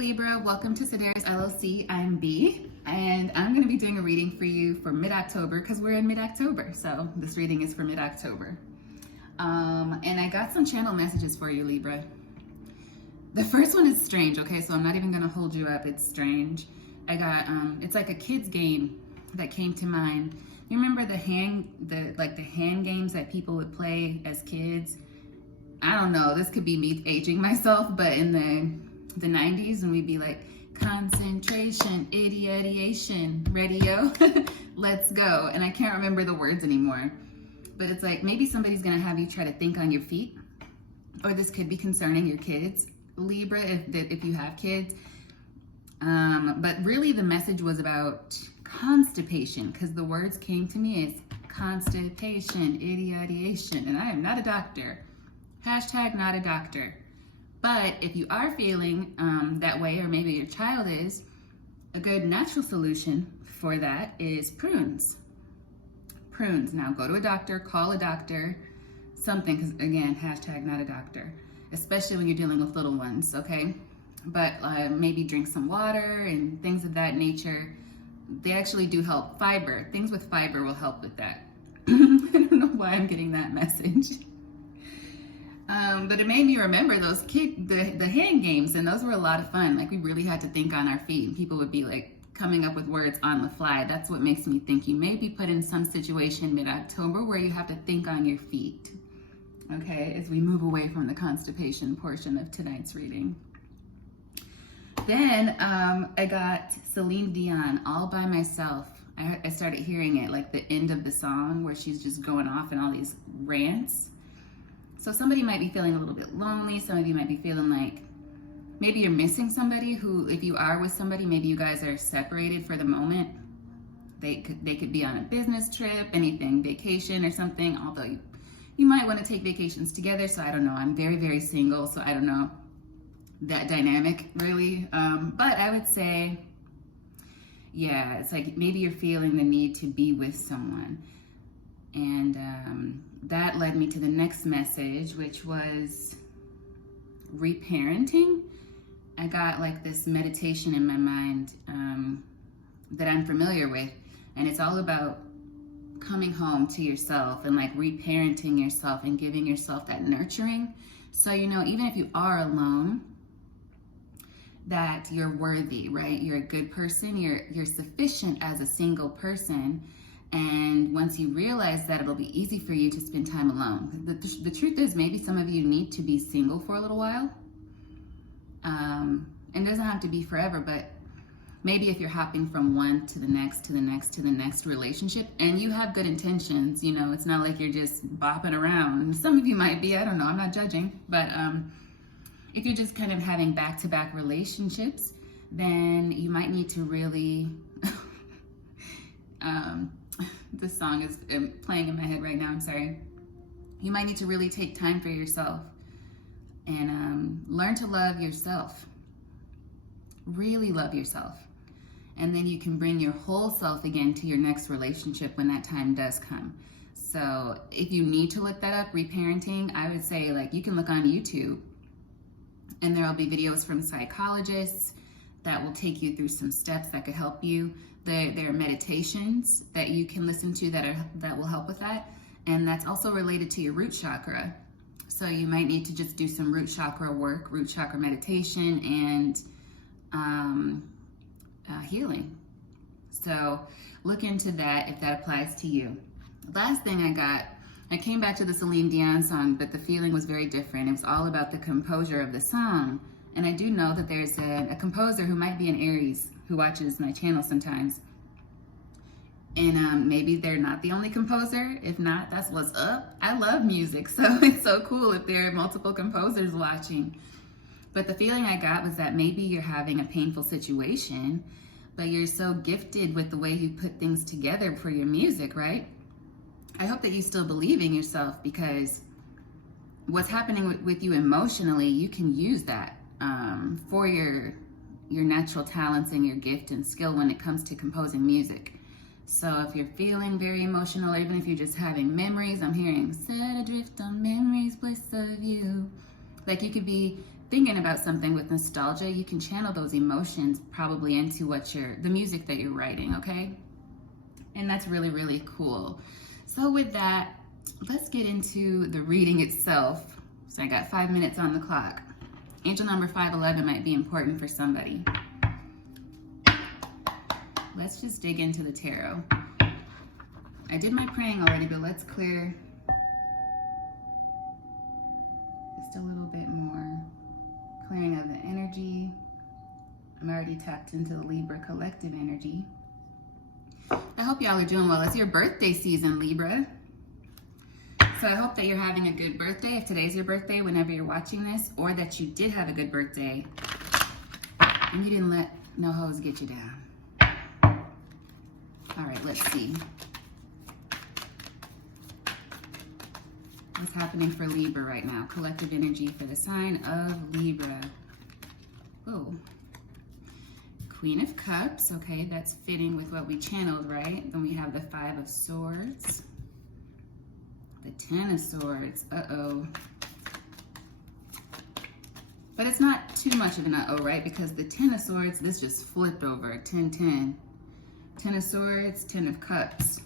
Libra, welcome to Sedaris LLC. I'm B, and I'm going to be doing a reading for you for mid-October because we're in mid-October, so this reading is for mid-October. And I got some channel messages for you, Libra. The first one is strange, okay, so I'm not even going to hold you up. It's strange. I got, it's like a kid's game that came to mind. You remember the hand games that people would play as kids? I don't know, this could be me aging myself, but in the 90s when we'd be like, concentration, ideation, radio, let's go. And I can't remember the words anymore, but it's like maybe somebody's gonna have you try to think on your feet, or this could be concerning your kids, Libra, if you have kids. But really the message was about constipation, because the words came to me as constipation, ideation, and I am not a doctor. Hashtag not a doctor. But if you are feeling that way, or maybe your child is, a good natural solution for that is prunes. Prunes. Now go to a doctor, call a doctor, something, because again, hashtag not a doctor, especially when you're dealing with little ones, okay? But maybe drink some water and things of that nature. They actually do help. Fiber. Things with fiber will help with that. I don't know why I'm getting that message. But it made me remember those the hand games, and those were a lot of fun. Like, we really had to think on our feet, and people would be like coming up with words on the fly. That's what makes me think you may be put in some situation mid-October where you have to think on your feet, okay, as we move away from the constipation portion of tonight's reading. Then I got Celine Dion, All By Myself. I started hearing it, like the end of the song where she's just going off in all these rants. So somebody might be feeling a little bit lonely. Some of you might be feeling like maybe you're missing somebody who, if you are with somebody, maybe you guys are separated for the moment. They could be on a business trip, anything, vacation or something, although you might want to take vacations together. So I don't know. I'm very, very single, so I don't know that dynamic really. But I would say, yeah, it's like maybe you're feeling the need to be with someone. And that led me to the next message, which was reparenting. I got like this meditation in my mind that I'm familiar with, and it's all about coming home to yourself and like reparenting yourself and giving yourself that nurturing. So, you know, even if you are alone, that you're worthy, right? You're a good person. You're sufficient as a single person. And once you realize that, it'll be easy for you to spend time alone. The truth is, maybe some of you need to be single for a little while. It doesn't have to be forever, but maybe if you're hopping from one to the next, to the next, to the next relationship, and you have good intentions, you know, it's not like you're just bopping around. Some of you might be, I don't know, I'm not judging. But if you're just kind of having back-to-back relationships, then you might need to really... this song is playing in my head right now, I'm sorry. You might need to really take time for yourself and learn to love yourself. Really love yourself. And then you can bring your whole self again to your next relationship when that time does come. So if you need to look that up, reparenting, I would say like you can look on YouTube and there'll be videos from psychologists that will take you through some steps that could help you. There are meditations that you can listen to that will help with that. And that's also related to your root chakra. So you might need to just do some root chakra work, root chakra meditation, and healing. So look into that if that applies to you. Last thing I came back to the Celine Dion song, but the feeling was very different. It was all about the composure of the song. And I do know that there's a composer who might be an Aries who watches my channel sometimes. And maybe they're not the only composer. If not, that's what's up. I love music, so it's so cool if there are multiple composers watching. But the feeling I got was that maybe you're having a painful situation, but you're so gifted with the way you put things together for your music, right? I hope that you still believe in yourself, because what's happening with you emotionally, you can use that for your natural talents and your gift and skill when it comes to composing music. So if you're feeling very emotional, or even if you're just having memories, I'm hearing set adrift on memories, bliss of you. Like you could be thinking about something with nostalgia, you can channel those emotions probably into the music that you're writing, okay? And that's really, really cool. So with that, let's get into the reading itself. So I got 5 minutes on the clock. Angel number 511 might be important for somebody. Let's just dig into the tarot. I did my praying already, but let's clear just a little bit more. Clearing of the energy. I'm already tapped into the Libra collective energy. I hope y'all are doing well. It's your birthday season, Libra. So I hope that you're having a good birthday, if today's your birthday, whenever you're watching this, or that you did have a good birthday and you didn't let no hoes get you down. All right, let's see. What's happening for Libra right now? Collective energy for the sign of Libra. Oh, Queen of Cups. Okay, that's fitting with what we channeled, right? Then we have the 5 of Swords. The 10 of Swords. Uh-oh. But it's not too much of an uh-oh, right? Because the 10 of Swords, this just flipped over. 10, 10. 10 of Swords, 10 of Cups.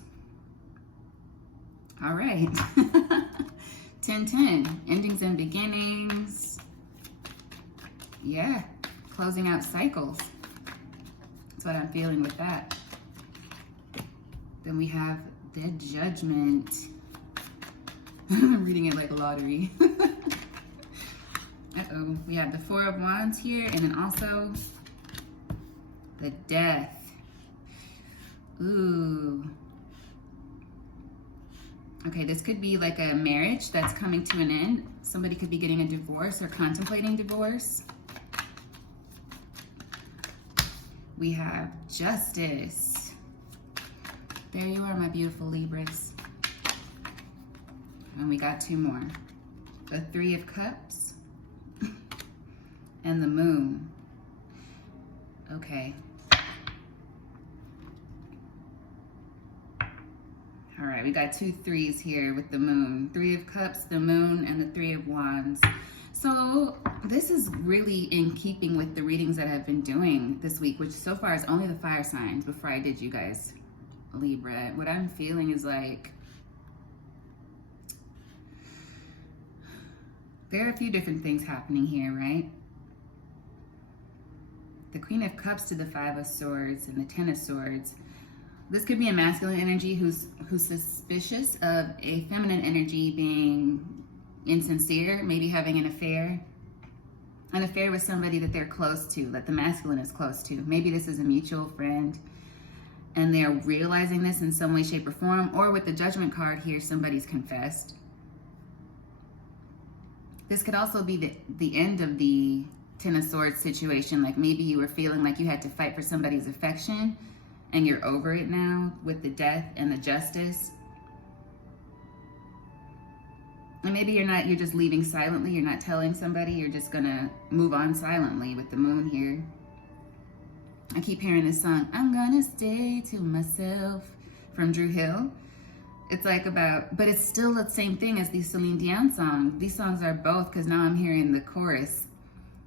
All right. 10, 10. Endings and beginnings. Yeah. Closing out cycles. That's what I'm feeling with that. Then we have the Judgment. I'm reading it like a lottery. Uh-oh. We have the 4 of Wands here, and then also the Death. Ooh. Okay, this could be like a marriage that's coming to an end. Somebody could be getting a divorce or contemplating divorce. We have Justice. There you are, my beautiful Libras. And we got 2 more. The 3 of Cups and the Moon. Okay. All right, we got 2 3s here with the Moon. 3 of Cups, the Moon, and the 3 of Wands. So this is really in keeping with the readings that I've been doing this week, which so far is only the fire signs before I did you guys, Libra. What I'm feeling is like, there are a few different things happening here, right? The Queen of Cups to the 5 of Swords and the 10 of Swords. This could be a masculine energy who's suspicious of a feminine energy being insincere, maybe having an affair with somebody that they're close to, that the masculine is close to. Maybe this is a mutual friend and they're realizing this in some way, shape, or form. Or with the Judgment card here, somebody's confessed. This could also be the end of the 10 of Swords situation. Like maybe you were feeling like you had to fight for somebody's affection and you're over it now with the Death and the Justice. And maybe you're just leaving silently. You're not telling somebody. You're just gonna move on silently with the Moon here. I keep hearing this song, I'm gonna stay to myself, from Drew Hill. It's like but it's still the same thing as the Celine Dion song. These songs are both, because now I'm hearing the chorus.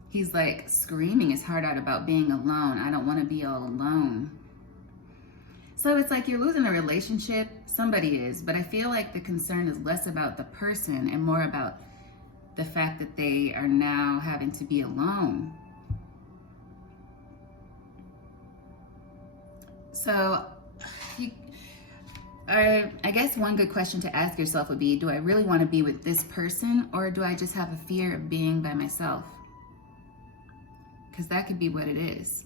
He's like screaming his heart out about being alone. I don't want to be all alone. So it's like you're losing a relationship. Somebody is, but I feel like the concern is less about the person and more about the fact that they are now having to be alone. So I guess one good question to ask yourself would be, do I really want to be with this person, or do I just have a fear of being by myself? Because that could be what it is.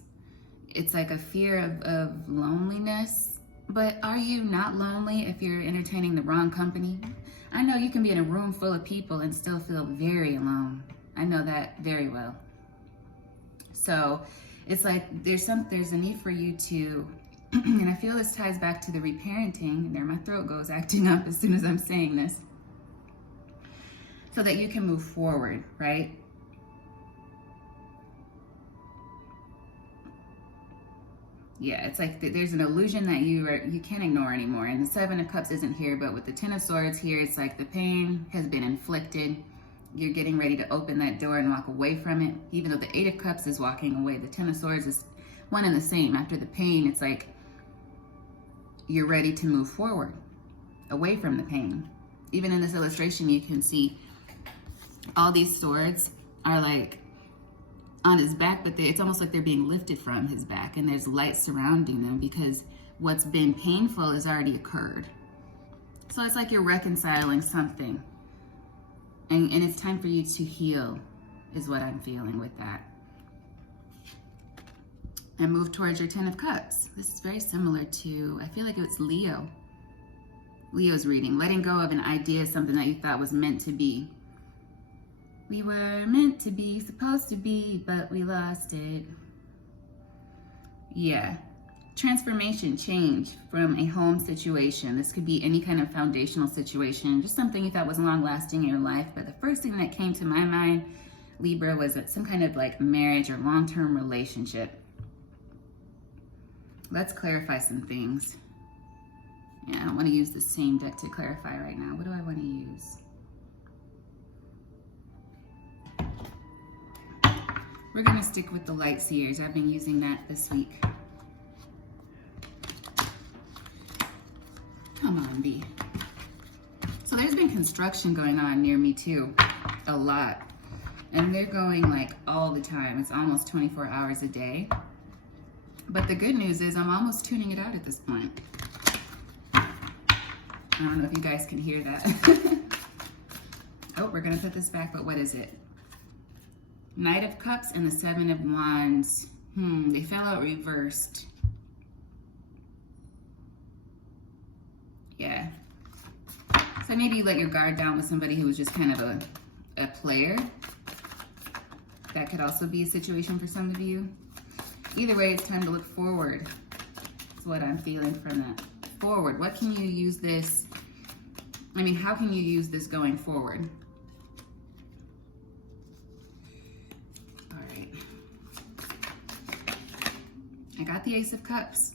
It's like a fear of loneliness. But are you not lonely if you're entertaining the wrong company? I know you can be in a room full of people and still feel very alone. I know that very well. So it's like there's a need for you to, and I feel this ties back to the reparenting. There, my throat goes acting up as soon as I'm saying this. So that you can move forward, right? Yeah, it's like there's an illusion that you can't ignore anymore. And the 7 of Cups isn't here, but with the 10 of Swords here, it's like the pain has been inflicted. you're getting ready to open that door and walk away from it. Even though the Eight of Cups is walking away, the Ten of Swords is one and the same. After the pain, it's like you're ready to move forward, away from the pain. Even in this illustration, you can see all these swords are like on his back, but it's almost like they're being lifted from his back, and there's light surrounding them because what's been painful has already occurred. So it's like you're reconciling something, and it's time for you to heal, is what I'm feeling with that. And move towards your Ten of Cups. This is very similar to, I feel like it's Leo's reading. Letting go of an idea, something that you thought was meant to be. We were meant to be, supposed to be, but we lost it. Yeah. Transformation, change from a home situation. This could be any kind of foundational situation, just something you thought was long lasting in your life. But the first thing that came to my mind, Libra, was some kind of like marriage or long-term relationship. Let's clarify some things. Yeah, I don't want to use the same deck to clarify right now. What do I want to use? We're going to stick with the Light Seers. I've been using that this week. Come on, B. So there's been construction going on near me too, a lot. And they're going like all the time. It's almost 24 hours a day. But the good news is I'm almost tuning it out at this point. I don't know if you guys can hear that. Oh, we're gonna put this back, but what is it? Knight of Cups and the Seven of Wands. They fell out reversed. Yeah. So maybe you let your guard down with somebody who was just kind of a player. That could also be a situation for some of you. Either way, it's time to look forward. That's what I'm feeling from that. Forward. What can you use this? I mean, how can you use this going forward? All right. I got the Ace of Cups.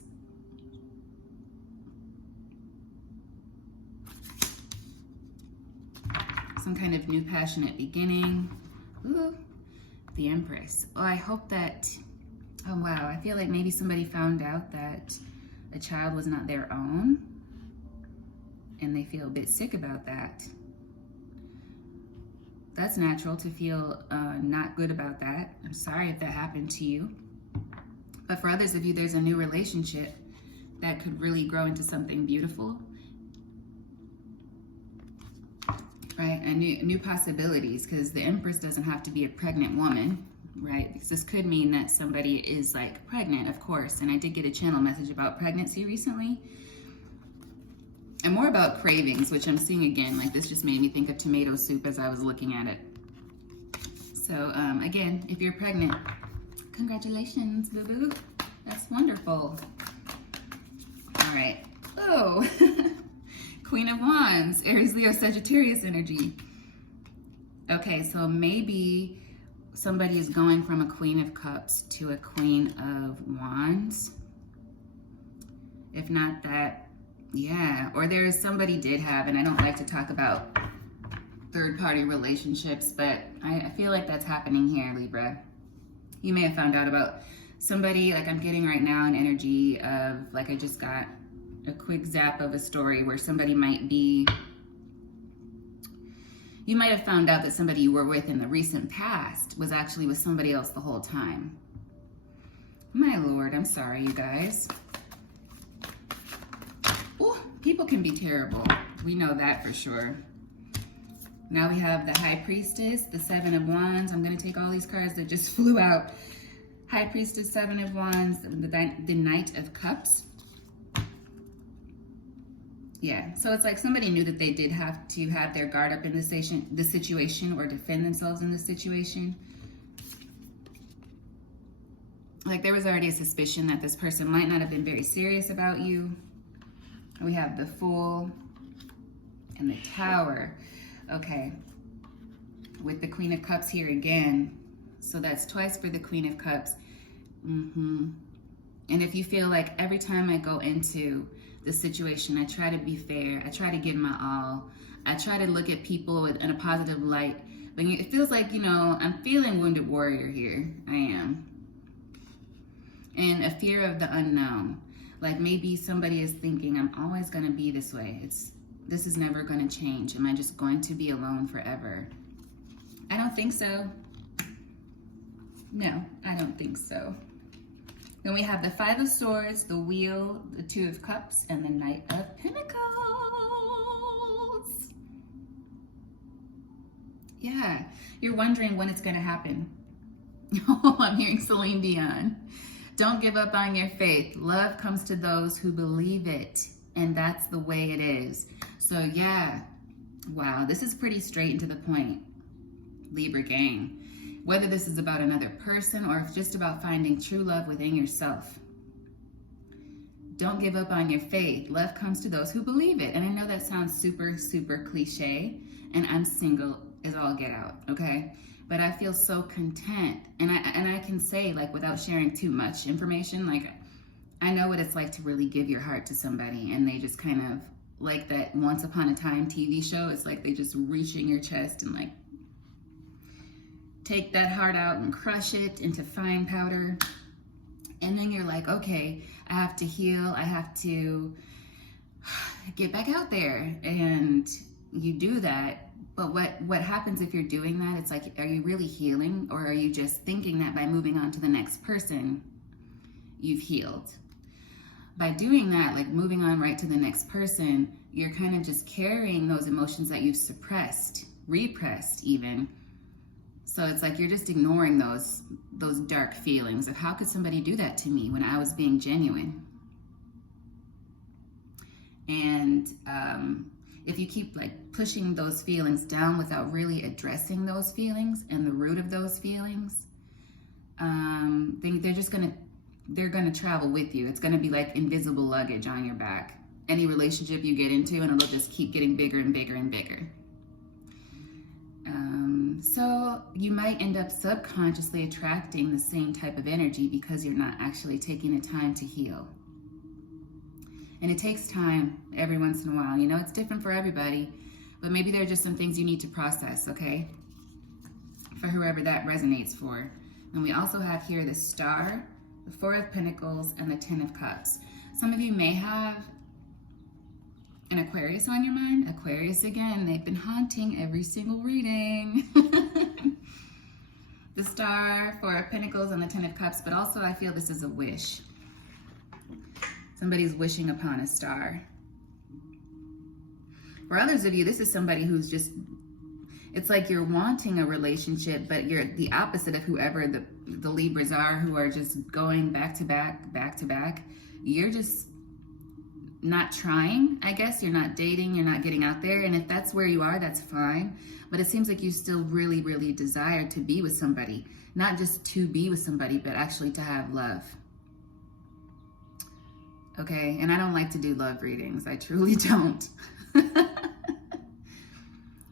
Some kind of new passionate beginning. Ooh, the Empress. Oh, I hope that... Oh wow, I feel like maybe somebody found out that a child was not their own and they feel a bit sick about that. That's natural to feel not good about that. I'm sorry if that happened to you. But for others of you, there's a new relationship that could really grow into something beautiful. Right, and new possibilities, because the Empress doesn't have to be a pregnant woman. Right, because this could mean that somebody is like pregnant, of course. And I did get a channel message about pregnancy recently. And more about cravings, which I'm seeing again. Like this just made me think of tomato soup as I was looking at it. So again, if you're pregnant, congratulations, boo-boo. That's wonderful. All right. Oh, Queen of Wands, Aries, Leo, Sagittarius energy. Okay, so maybe somebody is going from a Queen of Cups to a Queen of Wands. If not that, yeah. Or there is somebody did have, and I don't like to talk about third-party relationships, but I feel like that's happening here, Libra. You may have found out about somebody, like I'm getting right now an energy of, like I just got a quick zap of a story where somebody might be, you might have found out that somebody you were with in the recent past was actually with somebody else the whole time. My Lord, I'm sorry, you guys. Oh, people can be terrible. We know that for sure. Now we have the High Priestess, the Seven of Wands. I'm going to take all these cards that just flew out. High Priestess, Seven of Wands, the Knight of Cups. Yeah, so it's like somebody knew that they did have to have their guard up in this situation or defend themselves in this situation. Like there was already a suspicion that this person might not have been very serious about you. We have the Fool and the Tower. Okay, with the Queen of Cups here again. So that's twice for the Queen of Cups. And if you feel like every time I go into the situation, I try to be fair, I try to give my all, I try to look at people in a positive light, But it feels like, you know, I'm feeling wounded warrior here. I am. And a fear of the unknown. Like maybe somebody is thinking, I'm always going to be this way. This is never going to change. Am I just going to be alone forever? I don't think so. No, I don't think so. Then we have the Five of Swords, the Wheel, the Two of Cups, and the Knight of Pentacles. Yeah, you're wondering when it's going to happen. Oh, I'm hearing Celine Dion. Don't give up on your faith. Love comes to those who believe it, and that's the way it is. So yeah, wow, this is pretty straight and to the point, Libra gang. Whether this is about another person or if just about finding true love within yourself. Don't give up on your faith. Love comes to those who believe it. And I know that sounds super, super cliche, and I'm single as all get out, okay? But I feel so content, and I can say, like, without sharing too much information, like, I know what it's like to really give your heart to somebody, and they just kind of, like that Once Upon a Time TV show, it's like they just reach in your chest and, like, take that heart out and crush it into fine powder. And then you're like, okay, I have to heal. I have to get back out there. And you do that. But what happens if you're doing that? It's like, are you really healing? Or are you just thinking that by moving on to the next person, you've healed? By doing that, like moving on right to the next person, you're kind of just carrying those emotions that you've suppressed, repressed even. So it's like you're just ignoring those dark feelings of how could somebody do that to me when I was being genuine. And if you keep like pushing those feelings down without really addressing those feelings and the root of those feelings, they're gonna travel with you. It's gonna be like invisible luggage on your back. Any relationship you get into, and it'll just keep getting bigger and bigger and bigger. So you might end up subconsciously attracting the same type of energy because you're not actually taking the time to heal. And it takes time every once in a while. You know, it's different for everybody, but maybe there are just some things you need to process, okay? For whoever that resonates for. And we also have here the Star, the Four of Pentacles, and the Ten of Cups. Some of you may have an Aquarius on your mind. Aquarius, again, they've been haunting every single reading. The Star, Four of Pentacles, and the Ten of Cups, but also I feel this is a wish. Somebody's wishing upon a star. For others of you, this is somebody who's just, it's like you're wanting a relationship, but you're the opposite of whoever the Libras are, who are just going back to back, back to back. You're just not trying, I guess. You're not dating, you're not getting out there. And if that's where you are, that's fine. But it seems like you still really, really desire to be with somebody. Not just to be with somebody, but actually to have love. Okay, and I don't like to do love readings. I truly don't.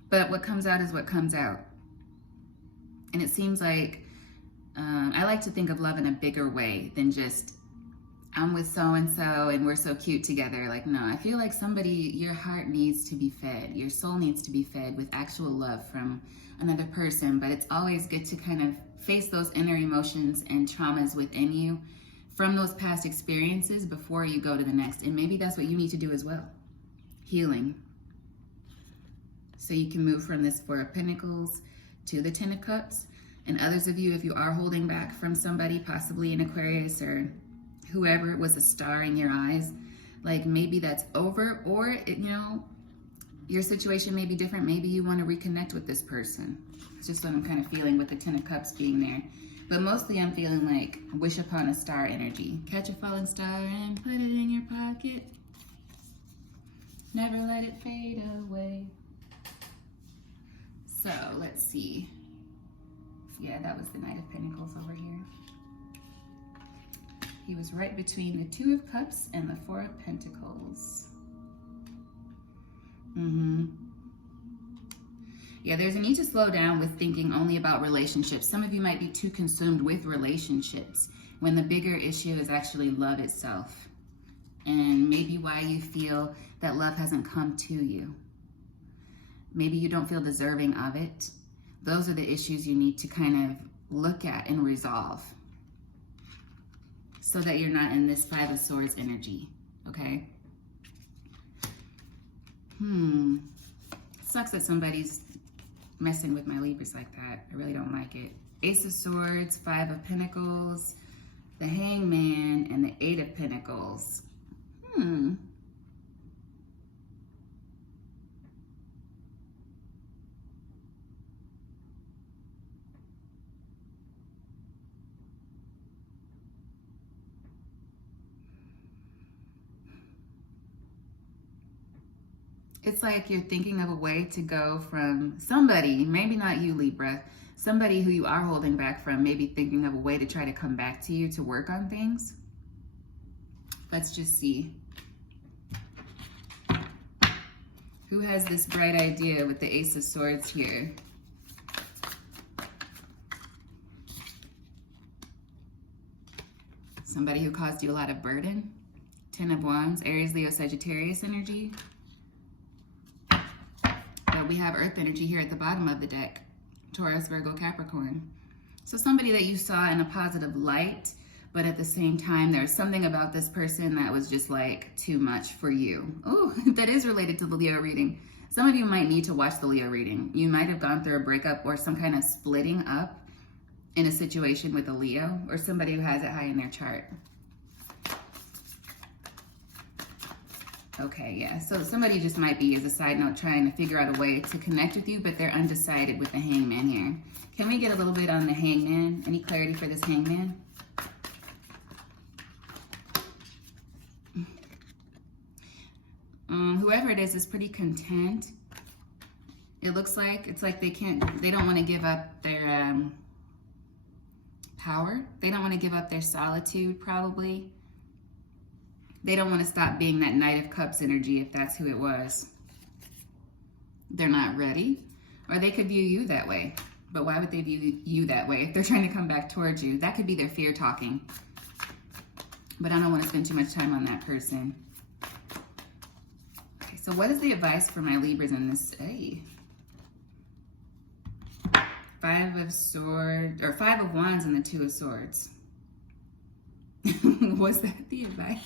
But what comes out is what comes out. And it seems like I like to think of love in a bigger way than just I'm with so-and-so and we're so cute together. Like, no, I feel like your heart needs to be fed. Your soul needs to be fed with actual love from another person. But it's always good to kind of face those inner emotions and traumas within you from those past experiences before you go to the next. And maybe that's what you need to do as well. Healing. So you can move from this Four of Pentacles to the Ten of Cups. And others of you, if you are holding back from somebody, possibly an Aquarius or whoever, it was a star in your eyes, like maybe that's over, or your situation may be different. Maybe you want to reconnect with this person. It's just what I'm kind of feeling with the Ten of Cups being there. But mostly I'm feeling like wish upon a star energy. Catch a falling star and put it in your pocket. Never let it fade away. So let's see. Yeah, that was the Knight of Pentacles over here. He was right between the Two of Cups and the Four of Pentacles. Yeah, there's a need to slow down with thinking only about relationships. Some of you might be too consumed with relationships when the bigger issue is actually love itself. And maybe why you feel that love hasn't come to you. Maybe you don't feel deserving of it. those are the issues you need to kind of look at and resolve so that you're not in this Five of Swords energy, okay? Sucks that somebody's messing with my Libras like that. I really don't like it. Ace of Swords, Five of Pentacles, the Hangman, and the Eight of Pentacles. It's like you're thinking of a way to go from somebody, maybe not you, Libra, somebody who you are holding back from, maybe thinking of a way to try to come back to you to work on things. Let's just see. Who has this bright idea with the Ace of Swords here? Somebody who caused you a lot of burden. Ten of Wands, Aries, Leo, Sagittarius energy. But we have Earth energy here at the bottom of the deck. Taurus, Virgo, Capricorn. So somebody that you saw in a positive light, but at the same time, there's something about this person that was just like too much for you. Oh, that is related to the Leo reading. Some of you might need to watch the Leo reading. You might have gone through a breakup or some kind of splitting up in a situation with a Leo or somebody who has it high in their chart. Okay, yeah, so somebody just might be, as a side note, trying to figure out a way to connect with you, but they're undecided with the Hangman here. Can we get a little bit on the Hangman? Any clarity for this Hangman? Whoever it is pretty content. It looks like, it's like they don't want to give up their power. They don't want to give up their solitude, probably. They don't want to stop being that Knight of Cups energy, if that's who it was. They're not ready. Or they could view you that way. But why would they view you that way if they're trying to come back towards you? That could be their fear talking. But I don't want to spend too much time on that person. Okay, so what is the advice for my Libras in this? Hey. Five of Swords, or Five of Wands and the Two of Swords. Was that the advice?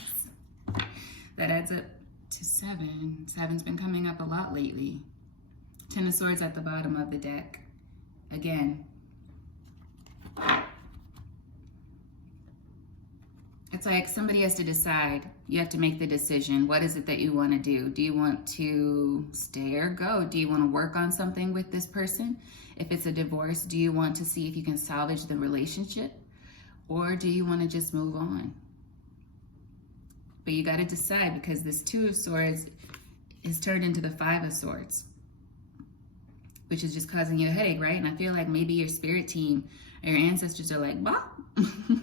That adds up to 7. 7's been coming up a lot lately. Ten of Swords at the bottom of the deck. Again. It's like somebody has to decide. You have to make the decision. What is it that you want to do? Do you want to stay or go? Do you want to work on something with this person? If it's a divorce, do you want to see if you can salvage the relationship? Or do you want to just move on? But you got to decide, because this Two of Swords is turned into the Five of Swords, which is just causing you a headache, right? And I feel like maybe your spirit team or your ancestors are like, bah, figure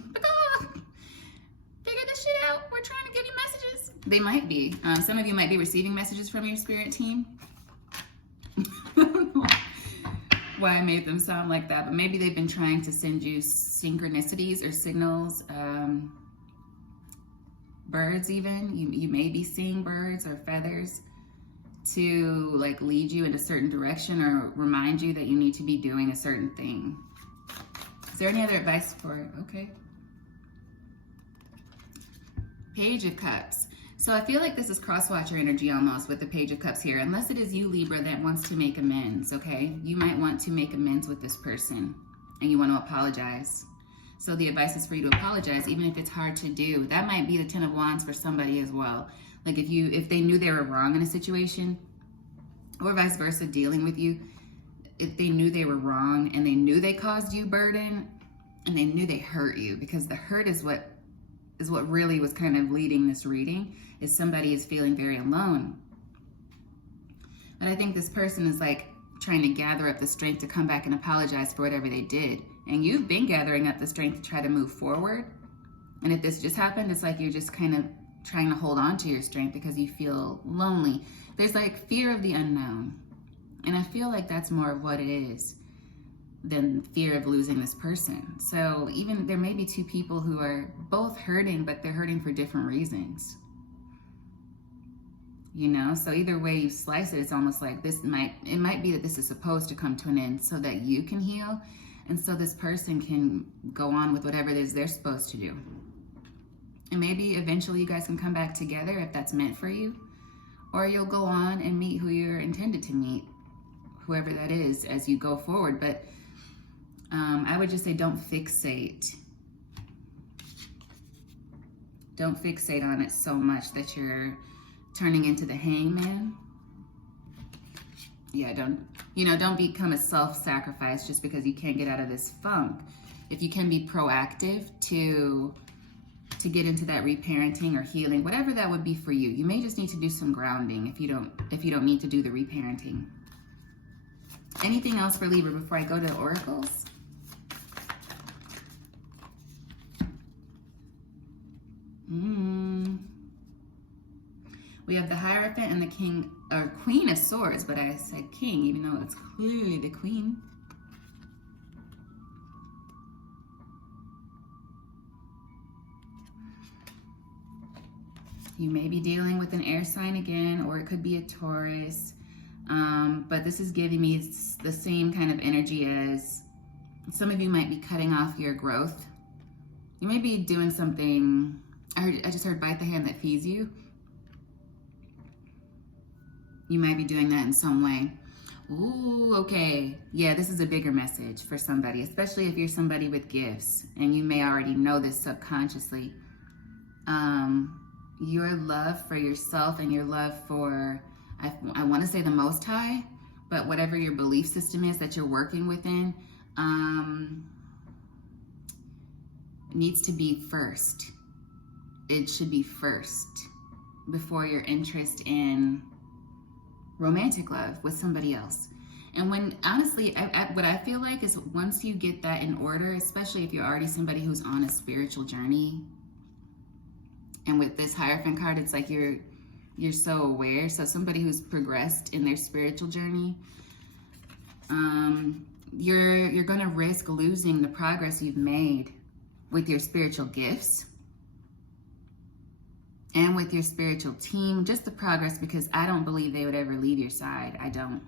this shit out. We're trying to give you messages. They might be. Some of you might be receiving messages from your spirit team. I don't know why I made them sound like that, but maybe they've been trying to send you synchronicities or signals. Birds even, you may be seeing birds or feathers to like lead you in a certain direction or remind you that you need to be doing a certain thing. Is there any other advice for it? Okay. Page of Cups. So I feel like this is cross-watcher energy almost with the Page of Cups here, unless it is you, Libra, that wants to make amends, okay? You might want to make amends with this person and you want to apologize. So the advice is for you to apologize, even if it's hard to do. That might be the Ten of Wands for somebody as well. Like if they knew they were wrong in a situation, or vice versa, dealing with you, if they knew they were wrong and they knew they caused you burden and they knew they hurt you, because the hurt is what really was kind of leading this reading, is somebody is feeling very alone. But I think this person is like trying to gather up the strength to come back and apologize for whatever they did. And you've been gathering up the strength to try to move forward. And if this just happened, it's like you're just kind of trying to hold on to your strength because you feel lonely. There's like fear of the unknown. And I feel like that's more of what it is than fear of losing this person. So even there may be two people who are both hurting, but they're hurting for different reasons. you know? So either way you slice it, it's almost like it might be that this is supposed to come to an end so that you can heal, and so this person can go on with whatever it is they're supposed to do. And maybe eventually you guys can come back together if that's meant for you, or you'll go on and meet who you're intended to meet, whoever that is, as you go forward. But I would just say don't fixate. Don't fixate on it so much that you're turning into the hangman. Yeah, don't become a self-sacrifice just because you can't get out of this funk. If you can be proactive to get into that reparenting or healing, whatever that would be for you. You may just need to do some grounding if you don't need to do the reparenting. Anything else for Libra before I go to the oracles? We have the Hierophant and the King, or Queen of Swords, but I said King, even though it's clearly the Queen. You may be dealing with an air sign again, or it could be a Taurus. But this is giving me the same kind of energy as some of you might be cutting off your growth. You may be doing something, I just heard bite the hand that feeds you. You might be doing that in some way. Ooh, okay. Yeah, this is a bigger message for somebody, especially if you're somebody with gifts, and you may already know this subconsciously. Your love for yourself and your love for, I want to say the Most High, but whatever your belief system is that you're working within, needs to be first. It should be first before your interest in romantic love with somebody else. And when, honestly, what I feel like is once you get that in order, especially if you're already somebody who's on a spiritual journey, and with this Hierophant card, it's like you're so aware. So somebody who's progressed in their spiritual journey, you're going to risk losing the progress you've made with your spiritual gifts and with your spiritual team, just the progress, because I don't believe they would ever leave your side. I don't.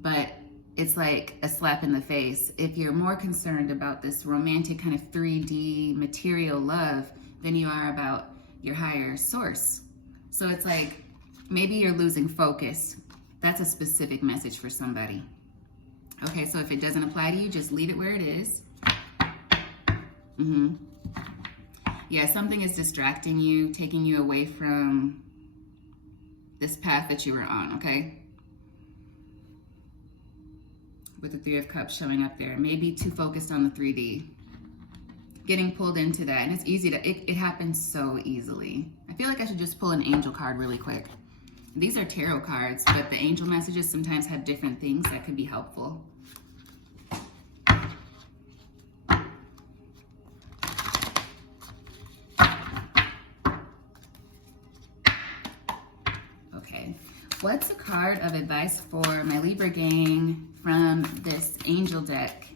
But it's like a slap in the face. If you're more concerned about this romantic kind of 3D material love than you are about your higher source. So it's like, maybe you're losing focus. That's a specific message for somebody. Okay, so if it doesn't apply to you, just leave it where it is. Yeah, something is distracting you, taking you away from this path that you were on, okay? With the Three of Cups showing up there. Maybe too focused on the 3D. Getting pulled into that, and it's easy to, it happens so easily. I feel like I should just pull an angel card really quick. These are tarot cards, but the angel messages sometimes have different things that could be helpful. Okay, what's a card of advice for my Libra gang from this angel deck?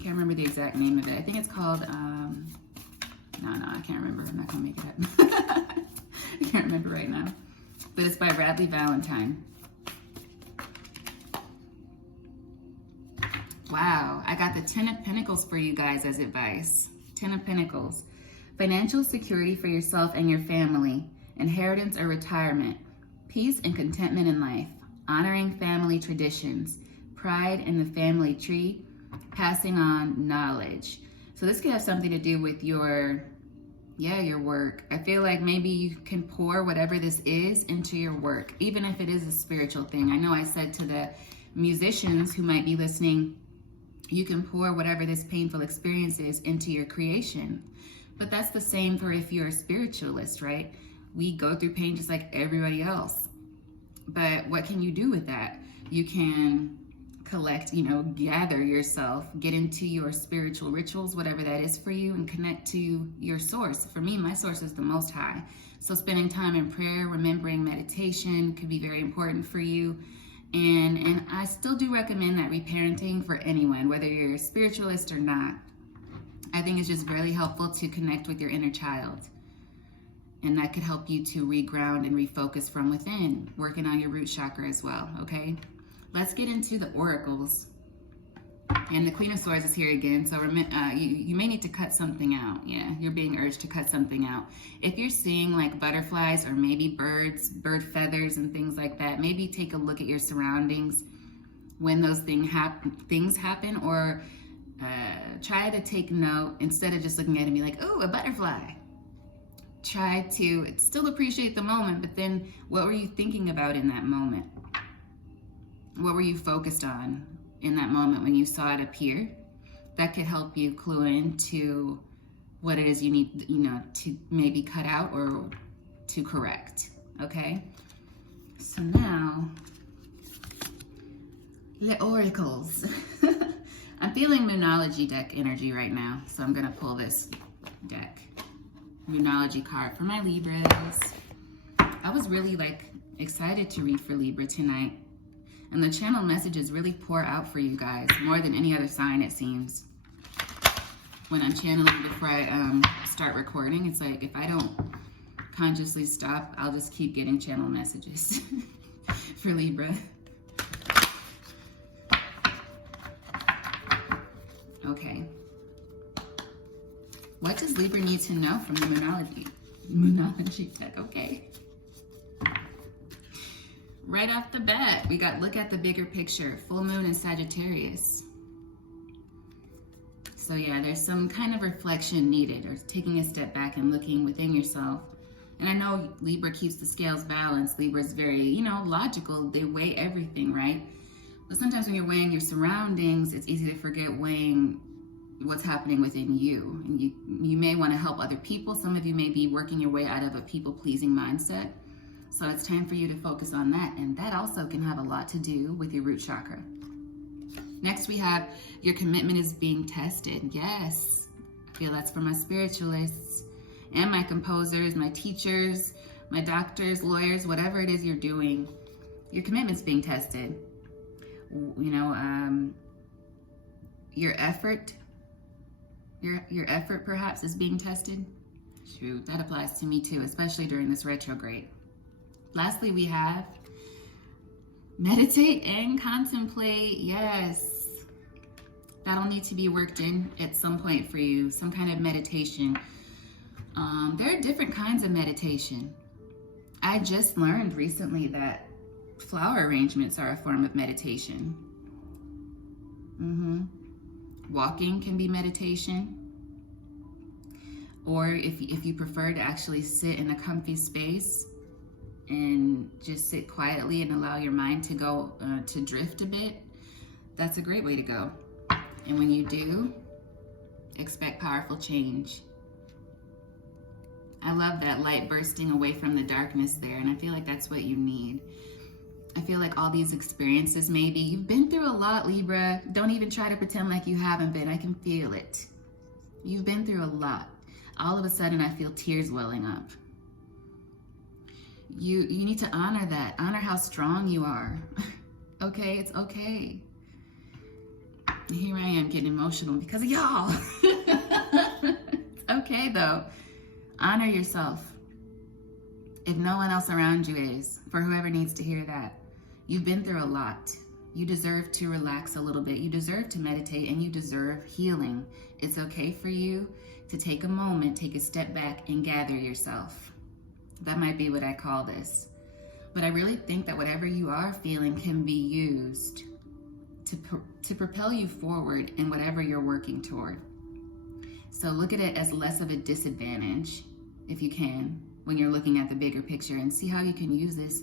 Can't remember the exact name of it. I think it's called, no, I can't remember. I'm not gonna make it up. I can't remember right now. But it's by Bradley Valentine. Wow, I got the 10 of Pentacles for you guys as advice. 10 of Pentacles. Financial security for yourself and your family. Inheritance or retirement. Peace and contentment in life. Honoring family traditions. Pride in the family tree. Passing on knowledge. So this could have something to do with your work. I feel like maybe you can pour whatever this is into your work, even if it is a spiritual thing. I know I said to the musicians who might be listening, you can pour whatever this painful experience is into your creation. But that's the same for if you're a spiritualist, right? We go through pain just like everybody else. But what can you do with that? You can collect, gather yourself, get into your spiritual rituals, whatever that is for you, and connect to your source. For me, my source is the Most High. So spending time in prayer, remembering meditation could be very important for you. And I still do recommend that reparenting for anyone, whether you're a spiritualist or not. I think it's just really helpful to connect with your inner child. And that could help you to reground and refocus from within, working on your root chakra as well, okay? Let's get into the oracles. And the Queen of Swords is here again, so you may need to cut something out. Yeah, you're being urged to cut something out. If you're seeing like butterflies or maybe birds, bird feathers and things like that, maybe take a look at your surroundings when those things happen, or try to take note instead of just looking at it and be like, oh, a butterfly. Try to still appreciate the moment, but then what were you thinking about in that moment? What were you focused on in that moment when you saw it appear? That could help you clue into what it is you need, to maybe cut out or to correct, okay? So now, the oracles. I'm feeling Moonology deck energy right now, so I'm gonna pull this deck. Moonology card for my Libras. I was really excited to read for Libra tonight. And the channel messages really pour out for you guys, more than any other sign, it seems. When I'm channeling before I start recording, it's like if I don't consciously stop, I'll just keep getting channel messages for Libra. Okay. What does Libra need to know from the Moonology deck? Okay. Right off the bat, we got look at the bigger picture, full moon in Sagittarius. So yeah, there's some kind of reflection needed, or taking a step back and looking within yourself. And I know Libra keeps the scales balanced. Libra's very, logical. They weigh everything, right? But sometimes when you're weighing your surroundings, it's easy to forget weighing what's happening within you. And you may want to help other people. Some of you may be working your way out of a people-pleasing mindset. So it's time for you to focus on that. And that also can have a lot to do with your root chakra. Next, we have your commitment is being tested. Yes, I feel that's for my spiritualists and my composers, my teachers, my doctors, lawyers, whatever it is you're doing. Your commitment's being tested. Your effort perhaps is being tested. Shoot, that applies to me too, especially during this retrograde. Lastly, we have meditate and contemplate. Yes, that'll need to be worked in at some point for you, some kind of meditation. There are different kinds of meditation. I just learned recently that flower arrangements are a form of meditation. Walking can be meditation. Or if you prefer to actually sit in a comfy space and just sit quietly and allow your mind to go to drift a bit, that's a great way to go. And when you do, expect powerful change. I love that light bursting away from the darkness there, and I feel like that's what you need. I feel like all these experiences, maybe you've been through a lot, Libra. Don't even try to pretend like you haven't been. I can feel it. You've been through a lot. All of a sudden, I feel tears welling up. You need to honor that. Honor how strong you are. Okay, it's okay. Here I am getting emotional because of y'all. It's okay though. Honor yourself. If no one else around you is, for whoever needs to hear that. You've been through a lot. You deserve to relax a little bit. You deserve to meditate, and you deserve healing. It's okay for you to take a moment, take a step back, and gather yourself. That might be what I call this. But I really think that whatever you are feeling can be used to propel you forward in whatever you're working toward. So look at it as less of a disadvantage, if you can, when you're looking at the bigger picture, and see how you can use this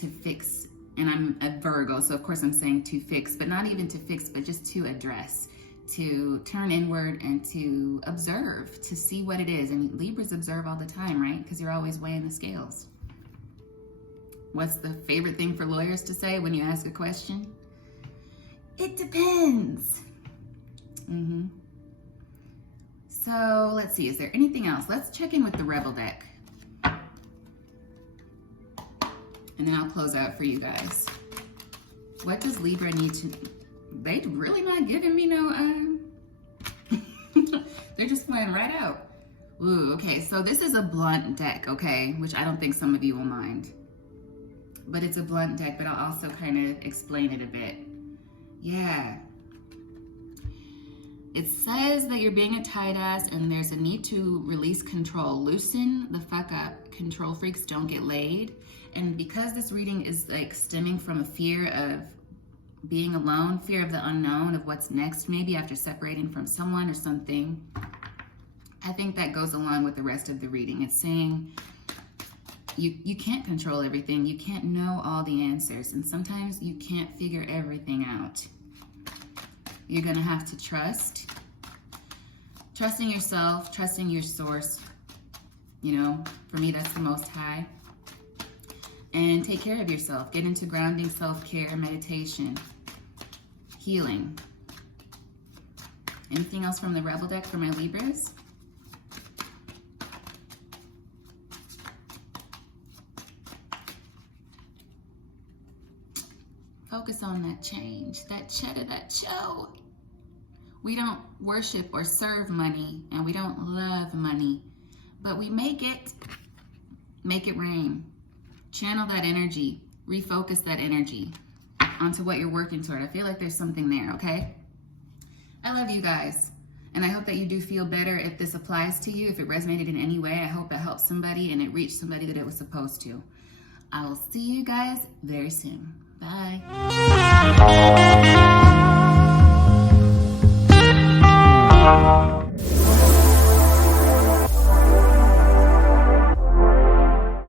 to fix. And I'm a Virgo, so of course I'm saying to fix, but not even to fix, but just to address, to turn inward and to observe, to see what it is. And Libras observe all the time, right? Because you're always weighing the scales. What's the favorite thing for lawyers to say when you ask a question? It depends. So let's see, is there anything else? Let's check in with the Rebel deck. And then I'll close out for you guys. What does Libra need to... They really not giving me no... They're just flying right out. Ooh, okay, so this is a blunt deck, okay, which I don't think some of you will mind. But it's a blunt deck, but I'll also kind of explain it a bit. Yeah. It says that you're being a tight ass and there's a need to release control. Loosen the fuck up. Control freaks don't get laid. And because this reading is like stemming from a fear of being alone, fear of the unknown, of what's next, maybe after separating from someone or something, I think that goes along with the rest of the reading. It's saying you can't control everything. You can't know all the answers. And sometimes you can't figure everything out. You're going to have to trust. Trusting yourself, trusting your source. You know, for me, that's the Most High. And take care of yourself. Get into grounding, self-care, meditation, healing. Anything else from the Rebel deck for my Libras? Focus on that change, that cheddar, that cho. We don't worship or serve money, and we don't love money, but we make it rain. Channel that energy, refocus that energy onto what you're working toward. I feel like there's something there, okay? I love you guys, and I hope that you do feel better if this applies to you, if it resonated in any way. I hope it helped somebody and it reached somebody that it was supposed to. I will see you guys very soon. Bye.